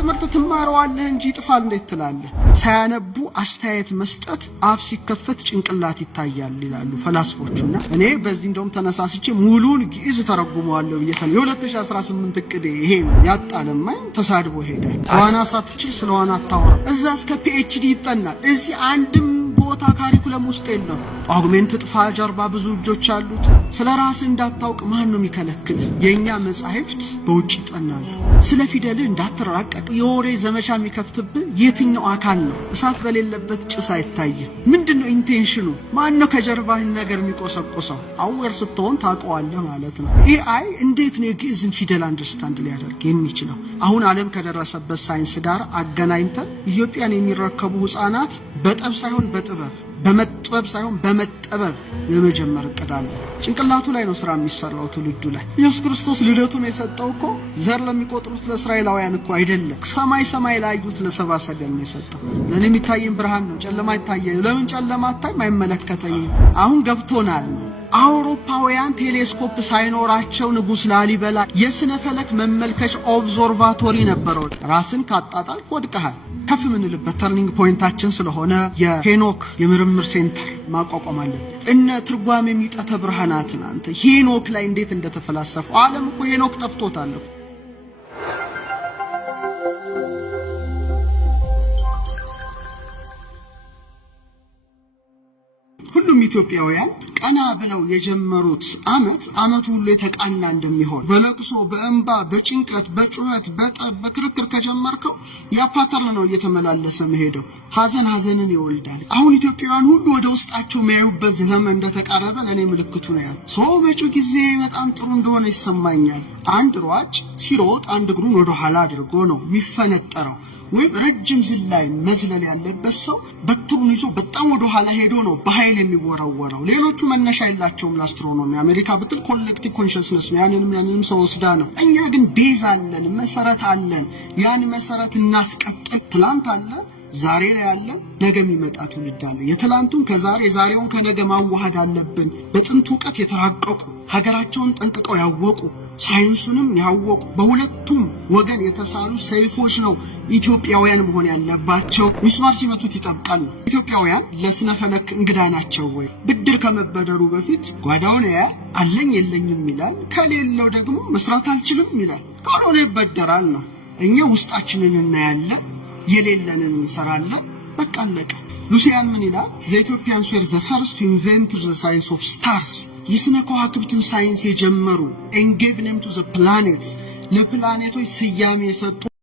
ትምህርት ትማረዋለህ እንጂ ይጥፋል እንዴት ትላለህ? ሳያነቡ አስተያየት መስጠት አፍ ሲከፈት ጭንቅላት ይታያል ይላሉ ፈላስፎቹና እኔ በዚህ እንደውም ተነሳስቼ ሙሉን ግዕዝ ተረጉመዋለሁ ብዬታል። የ2018 እቅዴ ይሄ ነው። ያጣለማኝ ተሳድቦ ሄደ። ዋና ሳትችል ስለዋና አታወራ። እዛ እስከ ፒኤችዲ ይጠናል። እዚህ አንድም ቦታ ካሪኩለም ውስጥ የለም። አጉሜንት ጥፋ ጀርባ ብዙ እጆች አሉት። ስለ ራስ እንዳታውቅ ማን ነው የሚከለክል? የኛ መጻሕፍት በውጭ ይጠናሉ። ስለ ፊደል እንዳትራቀቅ የወሬ ዘመቻ የሚከፍትብህ የትኛው አካል ነው? እሳት በሌለበት ጭስ አይታይም። ምንድነው ኢንቴንሽኑ? ማን ነው ከጀርባህ ነገር የሚቆሰቆሰው? አወር ስትሆን ታውቀዋለህ ማለት ነው። ኤአይ እንዴት ነው የግዕዝን ፊደል አንደርስታንድ ሊያደርግ የሚችለው? አሁን ዓለም ከደረሰበት ሳይንስ ጋር አገናኝተን ኢትዮጵያን የሚረከቡ ህፃናት በጠብ ሳይሆን በጥበብ በመጥበብ ሳይሆን በመጠበብ የመጀመር እቅድ አለ። ጭንቅላቱ ላይ ነው ስራ የሚሰራው ትውልዱ ላይ። ኢየሱስ ክርስቶስ ልደቱን የሰጠው እኮ ዘር ለሚቆጥሩት ለእስራኤላውያን እኮ አይደለም። ሰማይ ላዩት ለሰብአ ሰገል ነው የሰጠው። ለኔ የሚታየኝ ብርሃን ነው፣ ጨለማ ይታየኝ። ለምን ጨለማ አታይም? አይመለከተኝም። አሁን ገብቶናል። አውሮፓውያን ቴሌስኮፕ ሳይኖራቸው ንጉስ ላሊበላ የስነ ፈለክ መመልከቻ ኦብዘርቫቶሪ ነበረው። ራስን ካጣጣል ወድቀሃል። ከፍ ምንልበት ተርኒንግ ፖይንታችን ስለሆነ የሄኖክ የምርምር ሴንተር ማቋቋም አለብን። እነ ትርጓሜ የሚጠተ ብርሃናትን አንተ ሄኖክ ላይ እንዴት እንደተፈላሰፉ ዓለም እኮ ሄኖክ ጠፍቶታል። ሁሉም ኢትዮጵያውያን ቀና ብለው የጀመሩት አመቱ ሁሉ የተቃና እንደሚሆን በለቅሶ በእንባ በጭንቀት በጩኸት በጠብ በክርክር ከጀመርከው ያ ፓተርን ነው እየተመላለሰ መሄደው። ሐዘንን ይወልዳል። አሁን ኢትዮጵያውያን ሁሉ ወደ ውስጣቸው የሚያዩበት ዘመን እንደተቃረበ ለኔ ምልክቱ ነው ያለው። መጪው ጊዜ በጣም ጥሩ እንደሆነ ይሰማኛል። አንድ ሯጭ ሲሮጥ አንድ እግሩን ወደ ኋላ አድርጎ ነው የሚፈነጠረው። ወይም ረጅም ዝላይ መዝለል ያለበት ሰው በትሩን ይዞ በጣም ወደ ኋላ ሄዶ ነው በኃይል የሚወራወረው። ሌሎቹ መነሻ የላቸውም ለአስትሮኖሚ። አሜሪካ ብትል ኮሌክቲቭ ኮንሽስነስ ነው። ያንንም ሰው ወስዳ ነው። እኛ ግን ቤዝ አለን፣ መሰረት አለን። ያን መሰረት እናስቀጥል። ትላንት አለ፣ ዛሬ ላይ አለ፣ ነገ የሚመጣ ትውልድ አለ። የትላንቱን ከዛሬ ዛሬውን ከነገ ማዋሃድ አለብን። በጥንት ዕውቀት የተራቀቁ ሀገራቸውን ጠንቅቀው ያወቁ ሳይንሱንም ያወቁ በሁለቱም ወገን የተሳሉ ሰይፎች ነው ኢትዮጵያውያን መሆን ያለባቸው። ሚስማር ሲመቱት ይጠብቃል። ኢትዮጵያውያን ለስነ ፈለክ እንግዳ ናቸው ወይ? ብድር ከመበደሩ በፊት ጓዳውን አለኝ የለኝም ይላል። ከሌለው ደግሞ መስራት አልችልም ይላል። ካልሆነ ይበደራል ነው። እኛ ውስጣችንን እናያለን፣ የሌለንን እንሰራለን። በቃ አለቀ። ሉሲያን ምን ይላል? the Ethiopians were the first to invent the science of stars. የስነ ከዋክብትን ሳይንስ የጀመሩ and gave name to the planets። ለፕላኔቶች ስያሜ የሰጡ